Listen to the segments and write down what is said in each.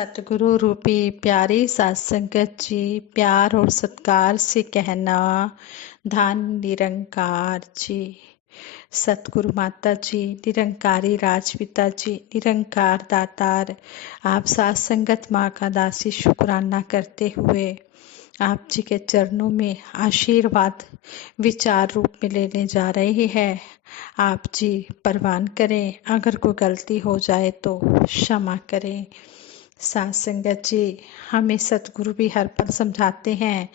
सतगुरु रूपी प्यारी सत्संगत जी, प्यार और सत्कार से कहना, धन निरंकार जी। सतगुरु माता जी, निरंकारी राजपिता जी, निरंकार दातार, आप सत्संगत माँ का दासी शुक्राना करते हुए आप जी के चरणों में आशीर्वाद विचार रूप में लेने जा रहे हैं। आप जी परवान करें, अगर कोई गलती हो जाए तो क्षमा करें। साथ संगत जी, हमें सतगुरु भी हर पल समझाते हैं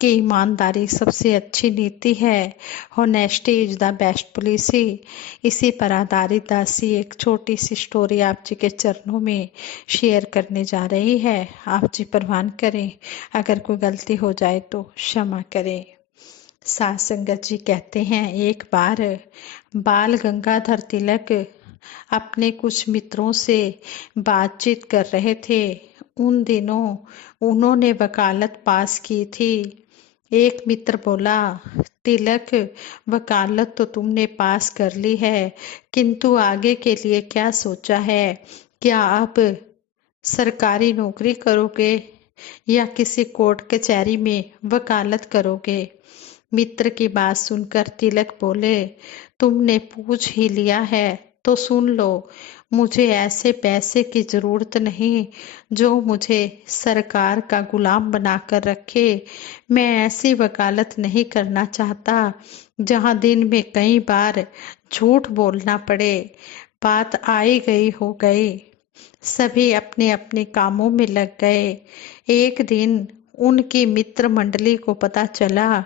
कि ईमानदारी सबसे अच्छी नीति है। Honesty is the best policy. इसी पर आधारित दासी एक छोटी सी स्टोरी आप जी के चरणों में शेयर करने जा रही है। आप जी परवान करें, अगर कोई गलती हो जाए तो क्षमा करें। साथ संगत जी कहते हैं, एक बार बाल गंगाधर तिलक अपने कुछ मित्रों से बातचीत कर रहे थे। उन दिनों उन्होंने वकालत पास की थी। एक मित्र बोला, तिलक, वकालत तो तुमने पास कर ली है, किंतु आगे के लिए क्या सोचा है? क्या आप सरकारी नौकरी करोगे या किसी कोर्ट कचहरी में वकालत करोगे? मित्र की बात सुनकर तिलक बोले, तुमने पूछ ही लिया है तो सुन लो। मुझे ऐसे पैसे की जरूरत नहीं जो मुझे सरकार का गुलाम बनाकर रखे। मैं ऐसी वकालत नहीं करना चाहता जहां दिन में कई बार झूठ बोलना पड़े। बात आई गई हो गई। सभी अपने अपने कामों में लग गए। एक दिन उनकी मित्र मंडली को पता चला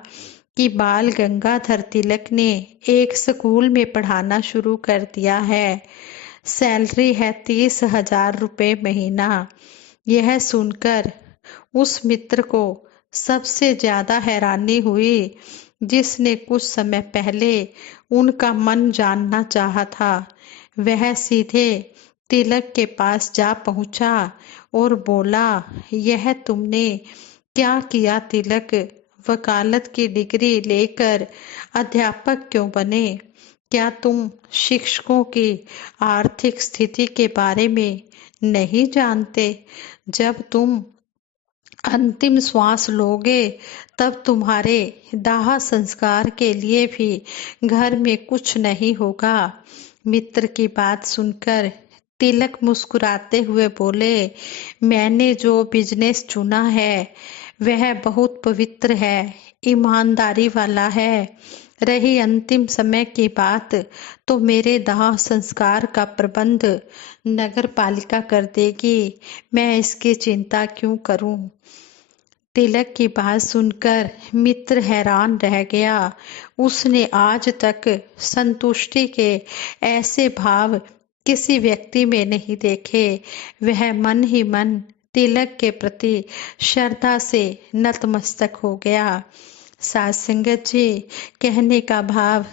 कि बाल गंगाधर तिलक ने एक स्कूल में पढ़ाना शुरू कर दिया है। सैलरी है 30,000 रुपये महीना। यह सुनकर उस मित्र को सबसे ज्यादा हैरानी हुई, जिसने कुछ समय पहले उनका मन जानना चाहा था। वह सीधे तिलक के पास जा पहुंचा और बोला, यह तुमने क्या किया तिलक? वकालत की डिग्री लेकर अध्यापक क्यों बने? क्या तुम शिक्षकों की आर्थिक स्थिति के बारे में नहीं जानते? जब तुम अंतिम श्वास लोगे तब तुम्हारे दाह संस्कार के लिए भी घर में कुछ नहीं होगा। मित्र की बात सुनकर तिलक मुस्कुराते हुए बोले, मैंने जो बिजनेस चुना है वह बहुत पवित्र है, ईमानदारी वाला है। रही अंतिम समय की बात तो मेरे दाह संस्कार का प्रबंध नगर पालिका कर देगी। मैं इसकी चिंता क्यों करूं? तिलक की बात सुनकर मित्र हैरान रह गया। उसने आज तक संतुष्टि के ऐसे भाव किसी व्यक्ति में नहीं देखे। वह मन ही मन तिलक के प्रति श्रद्धा से नतमस्तक हो गया। साथ संगत जी, कहने का भाव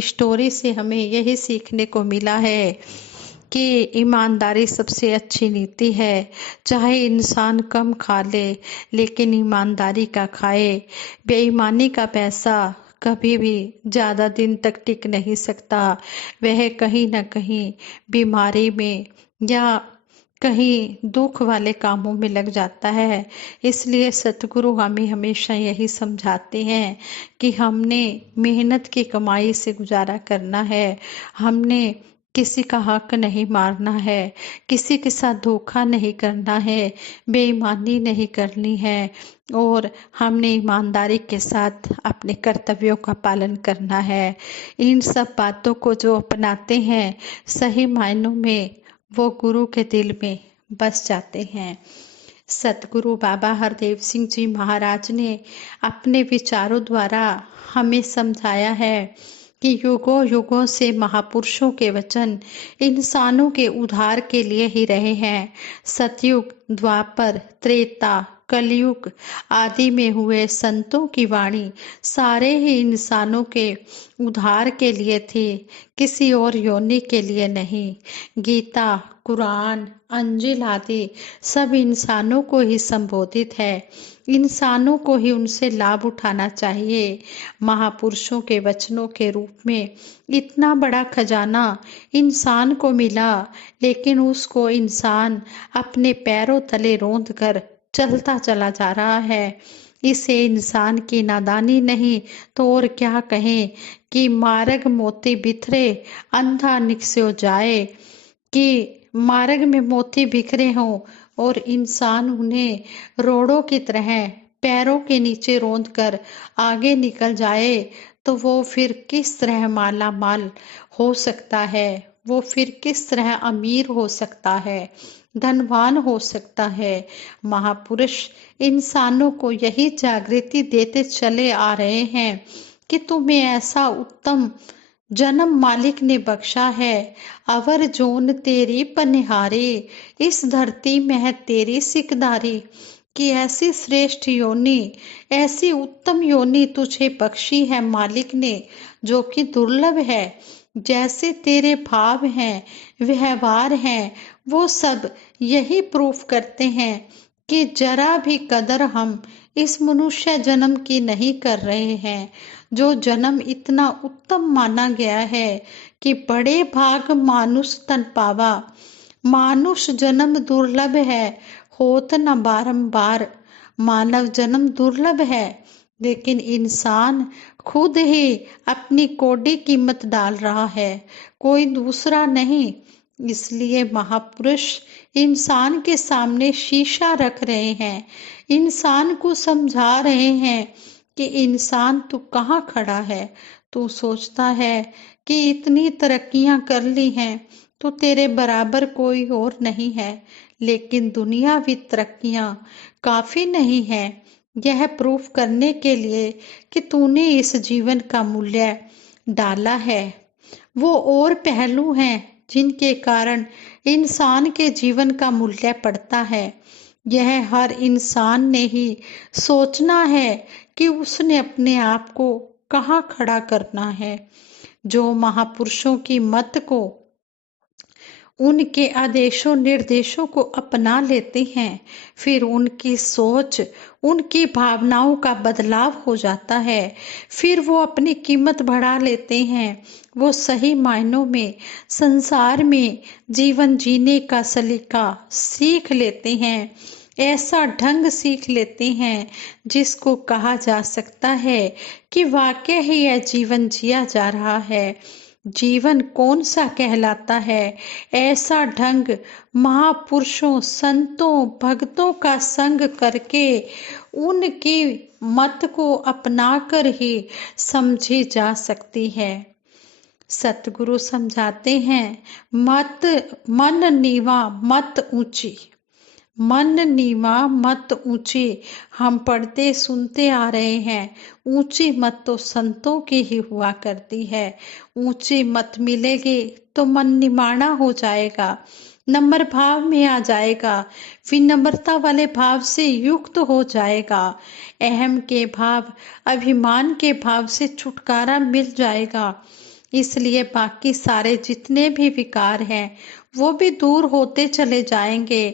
स्टोरी से हमें यही सीखने को मिला है कि ईमानदारी सबसे अच्छी नीति है। चाहे इंसान कम खा ले, लेकिन ईमानदारी का खाए। बेईमानी का पैसा कभी भी ज्यादा दिन तक टिक नहीं सकता। वह कहीं न कहीं बीमारी में या कहीं दुख वाले कामों में लग जाता है। इसलिए सतगुरु हमें हमेशा यही समझाते हैं कि हमने मेहनत की कमाई से गुजारा करना है। हमने किसी का हक नहीं मारना है, किसी के साथ धोखा नहीं करना है, बेईमानी नहीं करनी है और हमने ईमानदारी के साथ अपने कर्तव्यों का पालन करना है। इन सब बातों को जो अपनाते हैं, सही मायनों में वो गुरु के दिल में बस जाते हैं। सतगुरु बाबा हरदेव सिंह जी महाराज ने अपने विचारों द्वारा हमें समझाया है कि युगों युगों से महापुरुषों के वचन इंसानों के उद्धार के लिए ही रहे हैं। सतयुग, द्वापर, त्रेता, कलयुग आदि में हुए संतों की वाणी सारे ही इंसानों के उद्धार के लिए थी, किसी और योनि के लिए नहीं। गीता, कुरान, अंजिल आदि सब इंसानों को ही संबोधित है। इंसानों को ही उनसे लाभ उठाना चाहिए। महापुरुषों के वचनों के रूप में इतना बड़ा खजाना इंसान को मिला, लेकिन उसको इंसान अपने पैरों तले रौंद कर चलता चला जा रहा है। इसे इंसान की नादानी नहीं तो और क्या कहें कि मार्ग मोती बिखरे अंधा निकस्यो जाए, कि मार्ग में मोती बिखरे हों और इंसान उन्हें रोड़ों की तरह पैरों के नीचे रौंद कर आगे निकल जाए, तो वो फिर किस तरह माला माल हो सकता है, वो फिर किस तरह अमीर हो सकता है, धनवान हो सकता है। महापुरुष इंसानों को यही जागृति देते चले आ रहे हैं कि तुम्हें ऐसा उत्तम जन्म मालिक ने बख्शा है। अवर जोन तेरी पनिहारी, इस धरती में है तेरी सिकदारी, कि ऐसी श्रेष्ठ योनि, ऐसी उत्तम योनि तुझे बख्शी है मालिक ने, जो कि दुर्लभ है। जैसे तेरे भाव हैं, व्यवहार हैं, वो सब यही प्रूफ करते हैं कि जरा भी कदर हम इस मनुष्य जन्म की नहीं कर रहे हैं, जो जन्म इतना उत्तम माना गया है कि बड़े भाग मानुष तन पावा। मानुष जन्म दुर्लभ है, होत न बारंबार। मानव जन्म दुर्लभ है, लेकिन इंसान खुद ही अपनी कोडी कीमत डाल रहा है, कोई दूसरा नहीं। इसलिए महापुरुष इंसान के सामने शीशा रख रहे हैं, इंसान को समझा रहे हैं कि इंसान तू कहाँ खड़ा है। तू सोचता है कि इतनी तरक्कियां कर ली हैं तो तेरे बराबर कोई और नहीं है, लेकिन दुनियावी तरक्कियां काफी नहीं है यह प्रूफ करने के लिए कि तूने इस जीवन का मूल्य डाला है। वो और पहलू हैं जिनके कारण इंसान के जीवन का मूल्य पड़ता है। यह हर इंसान ने ही सोचना है कि उसने अपने आप को कहाँ खड़ा करना है। जो महापुरुषों की मत को, उनके आदेशों निर्देशों को अपना लेते हैं, फिर उनकी सोच, उनकी भावनाओं का बदलाव हो जाता है। फिर वो अपनी कीमत बढ़ा लेते हैं। वो सही मायनों में संसार में जीवन जीने का सलीका सीख लेते हैं। ऐसा ढंग सीख लेते हैं जिसको कहा जा सकता है कि वाकई ही यह जीवन जिया जा रहा है। जीवन कौन सा कहलाता है? ऐसा ढंग महापुरुषों, संतों, भक्तों का संग करके उनकी मत को अपनाकर ही समझी जा सकती है। सतगुरु समझाते हैं, मत मन नीवा मत ऊंची, मन नीवा मत ऊंची। हम पढ़ते सुनते आ रहे हैं, ऊंची मत तो संतों की ही हुआ करती है। ऊंची मत मिलेगी तो मन निमाना हो जाएगा, नम्र भाव में आ जाएगा, विनम्रता वाले भाव से युक्त हो जाएगा, अहम के भाव, अभिमान के भाव से छुटकारा मिल जाएगा। इसलिए बाकी सारे जितने भी विकार हैं वो भी दूर होते चले जाएंगे।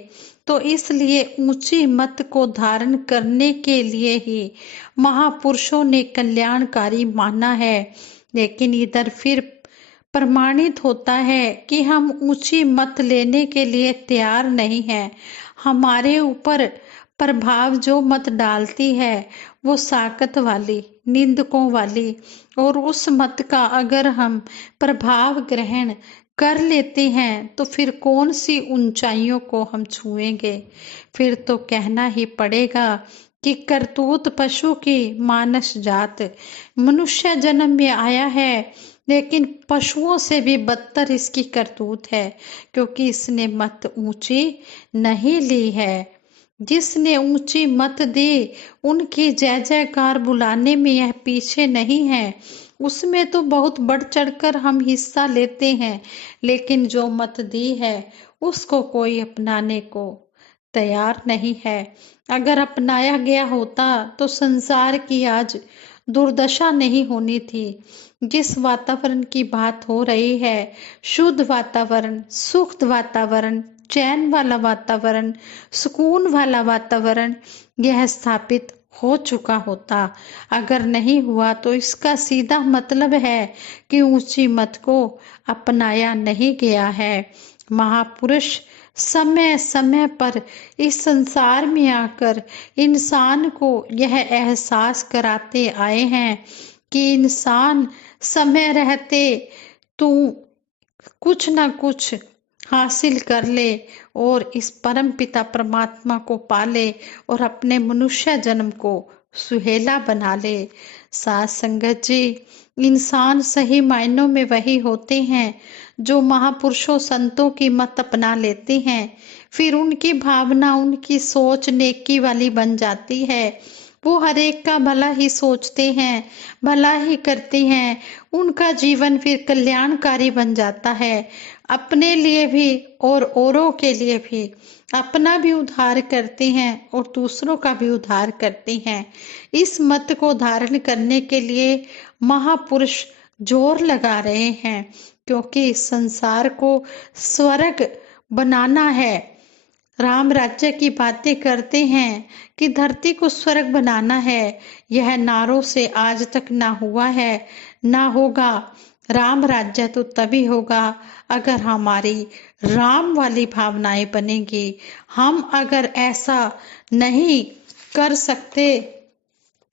तो इसलिए ऊंची मत को धारण करने के लिए ही महापुरुषों ने कल्याणकारी माना है। लेकिन इधर फिर प्रमाणित होता है कि हम ऊंची मत लेने के लिए तैयार नहीं हैं। हमारे ऊपर प्रभाव जो मत डालती है वो साकत वाली, निंदकों वाली, और उस मत का अगर हम प्रभाव ग्रहण कर लेते हैं तो फिर कौन सी ऊंचाइयों को हम छुएंगे। फिर तो कहना ही पड़ेगा कि करतूत पशु की मानस जात। मनुष्य जन्म में आया है, लेकिन पशुओं से भी बदतर इसकी करतूत है, क्योंकि इसने मत ऊंची नहीं ली है। जिसने ऊंची मत दी उनकी जय जयकार बुलाने में यह पीछे नहीं है। उसमें तो बहुत बढ़ चढ़कर हम हिस्सा लेते हैं, लेकिन जो मत दी है उसको कोई अपनाने को तैयार नहीं है। अगर अपनाया गया होता तो संसार की आज दुर्दशा नहीं होनी थी। जिस वातावरण की बात हो रही है, शुद्ध वातावरण, सुखद वातावरण, चैन वाला वातावरण, सुकून वाला वातावरण, यह स्थापित हो चुका होता। अगर नहीं हुआ तो इसका सीधा मतलब है कि ऊंची मत को अपनाया नहीं गया है। महापुरुष समय समय पर इस संसार में आकर इंसान को यह एहसास कराते आए हैं कि इंसान समय रहते तू कुछ ना कुछ हासिल कर ले और इस परम पिता परमात्मा को पाले और अपने मनुष्य जन्म को सुहेला बना ले। साथ संगत जी, इंसान सही मायनों में वही होते हैं जो महापुरुषों संतों की मत अपना लेते हैं। फिर उनकी भावना, उनकी सोच नेकी वाली बन जाती है। वो हर एक का भला ही सोचते हैं, भला ही करते हैं। उनका जीवन फिर कल्याणकारी बन जाता है, अपने लिए भी और औरों के लिए भी। अपना भी उद्धार करते हैं और दूसरों का भी उद्धार करते हैं। इस मत को धारण करने के लिए महापुरुष जोर लगा रहे हैं, क्योंकि इस संसार को स्वर्ग बनाना है। राम राज्य की बातें करते हैं कि धरती को स्वर्ग बनाना है। यह नारों से आज तक ना हुआ है, ना होगा। राम राज्य तो तभी होगा अगर हमारी राम वाली भावनाएं बनेगी। हम अगर ऐसा नहीं कर सकते,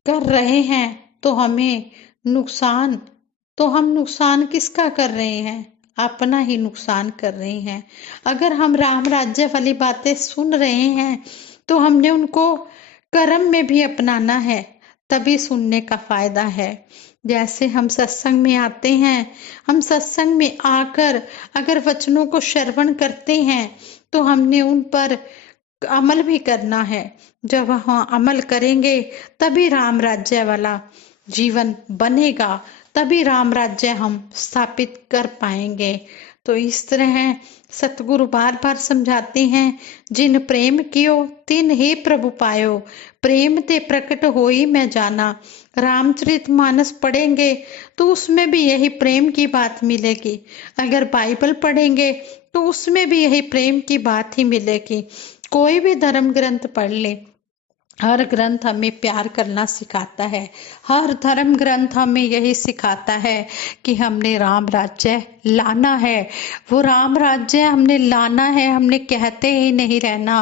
कर रहे हैं, तो हमें नुकसान, तो हम नुकसान किसका कर रहे हैं? अपना ही नुकसान कर रहे हैं। अगर हम राम राज्य वाली बातें सुन रहे हैं तो हमने उनको कर्म में भी अपनाना है, तभी सुनने का फायदा है। जैसे हम सत्संग में आते हैं, हम सत्संग में आकर अगर वचनों को श्रवण करते हैं तो हमने उन पर अमल भी करना है। जब हम अमल करेंगे तभी राम राज्य वाला जीवन बनेगा, तभी राम राज्य हम स्थापित कर पाएंगे। तो इस तरह सतगुरु बार बार समझाते हैं, जिन प्रेम कियो तिन ही प्रभु पायो, प्रेम ते प्रकट होई मैं जाना। रामचरितमानस पढ़ेंगे तो उसमें भी यही प्रेम की बात मिलेगी। अगर बाइबल पढ़ेंगे तो उसमें भी यही प्रेम की बात ही मिलेगी। कोई भी धर्म ग्रंथ पढ़ ले, हर ग्रंथ हमें प्यार करना सिखाता है। हर धर्म ग्रंथ हमें यही सिखाता है कि हमने राम राज्य लाना है। वो राम राज्य हमने लाना है, हमने कहते ही नहीं रहना,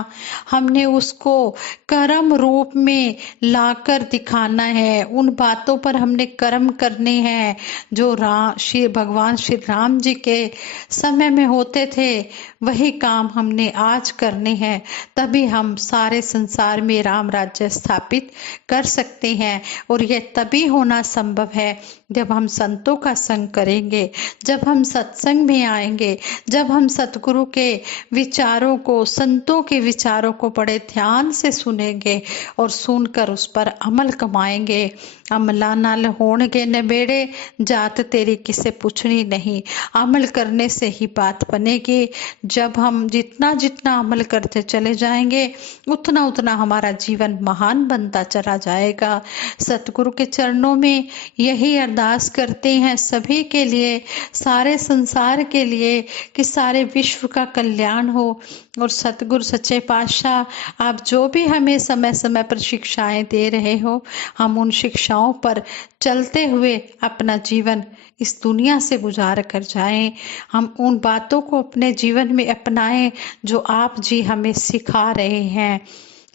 हमने उसको कर्म रूप में लाकर दिखाना है। उन बातों पर हमने कर्म करने हैं जो भगवान श्री राम जी के समय में होते थे, वही काम हमने आज करने हैं। तभी हम सारे संसार में राम राज्य स्थापित कर सकते हैं। और यह तभी होना संभव है जब हम संतों का संग करेंगे, जब हम सत्संग में आएंगे, जब हम सतगुरु के विचारों को, संतों के विचारों को बड़े ध्यान से सुनेंगे और सुनकर उस पर अमल कमाएंगे। अमला नाल होणगे नबेड़े, जात तेरी किसे पूछनी नहीं। अमल करने से ही बात बनेगी। जब हम जितना जितना अमल करते चले जाएंगे, उतना उतना हमारा जीवन महान बनता चला जाएगा। सतगुरु के चरणों में यही अरदास करते हैं सभी के लिए, सारे संसार के लिए, कि सारे विश्व का कल्याण हो। और सतगुरु सच्चे पातशाह आप जो भी हमें समय समय पर शिक्षाएं दे रहे हो, हम उन शिक्षाओं पर चलते हुए अपना जीवन इस दुनिया से गुजार कर जाएं। हम उन बातों को अपने जीवन में अपनाएं जो आप जी हमें सिखा रहे हैं।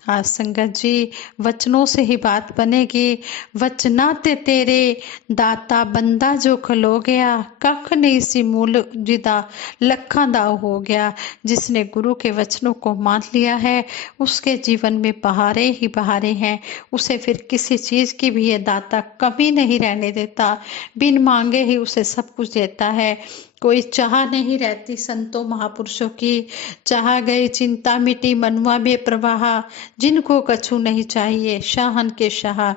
हाँ संगत जी, वचनों से ही बात बनेगी। वचना ते तेरे दाता बंदा जो खलो गया, कख नहीं सी मूल जिदा लखा दाव हो गया। जिसने गुरु के वचनों को मान लिया है, उसके जीवन में बहारे ही बहारे हैं। उसे फिर किसी चीज की भी ये दाता कमी नहीं रहने देता, बिन मांगे ही उसे सब कुछ देता है। कोई चाह नहीं रहती संतों महापुरुषों की, चाह गई चिंता मिटी मनुआ में प्रवाह। जिनको कछु नहीं चाहिए शाहन के शाह,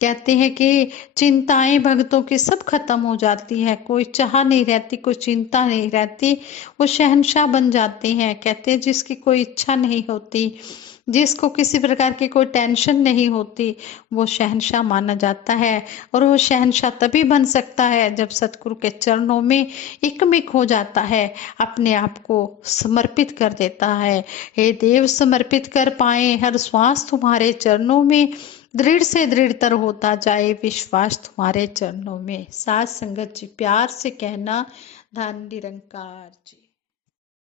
कहते हैं कि चिंताएं भक्तों की सब खत्म हो जाती है, कोई चाह नहीं रहती, कोई चिंता नहीं रहती, वो शहंशाह बन जाते हैं। कहते हैं जिसकी कोई इच्छा नहीं होती, जिसको किसी प्रकार की कोई टेंशन नहीं होती, वो शहंशाह माना जाता है। और वो शहंशाह तभी बन सकता है जब सतगुरु के चरणों में एकमिक हो जाता है, अपने आप को समर्पित कर देता है। हे देव, समर्पित कर पाए हर श्वास तुम्हारे चरणों में, दृढ़ से दृढ़तर होता जाए विश्वास तुम्हारे चरणों में। साथ संगत जी, प्यार से कहना, धन निरंकार जी।